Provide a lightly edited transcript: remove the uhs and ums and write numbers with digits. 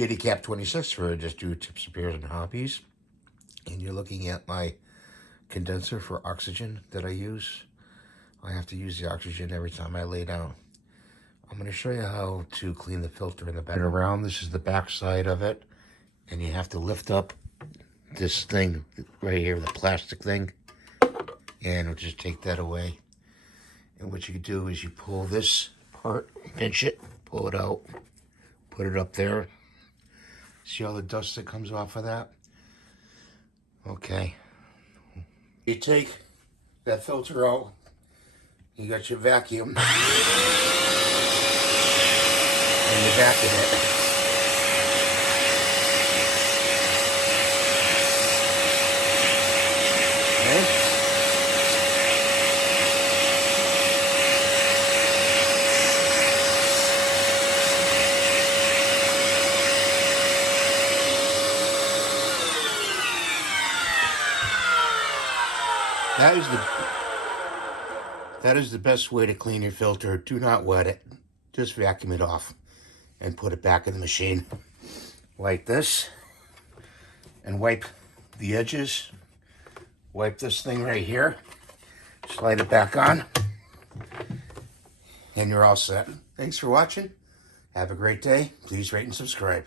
JD 26 for Just Do Tips, Repairs, and Hobbies. And you're looking at my condenser for oxygen that I use. I have to use the oxygen every time I lay down. I'm going to show you how to clean the filter in the back. Around, this is the back side of it. And you have to lift up this thing right here, the plastic thing. And we'll just take that away. And what you do is you pull this part, pinch it, pull it out, put it up there. See all the dust that comes off of that? Okay. You take that filter out, you got your vacuum, and you vacuum it. Okay? That is the best way to clean your filter. Do not wet it. Just vacuum it off and put it back in the machine like this. And wipe the edges. Wipe this thing right here. Slide it back on. And you're all set. Thanks for watching. Have a great day. Please rate and subscribe.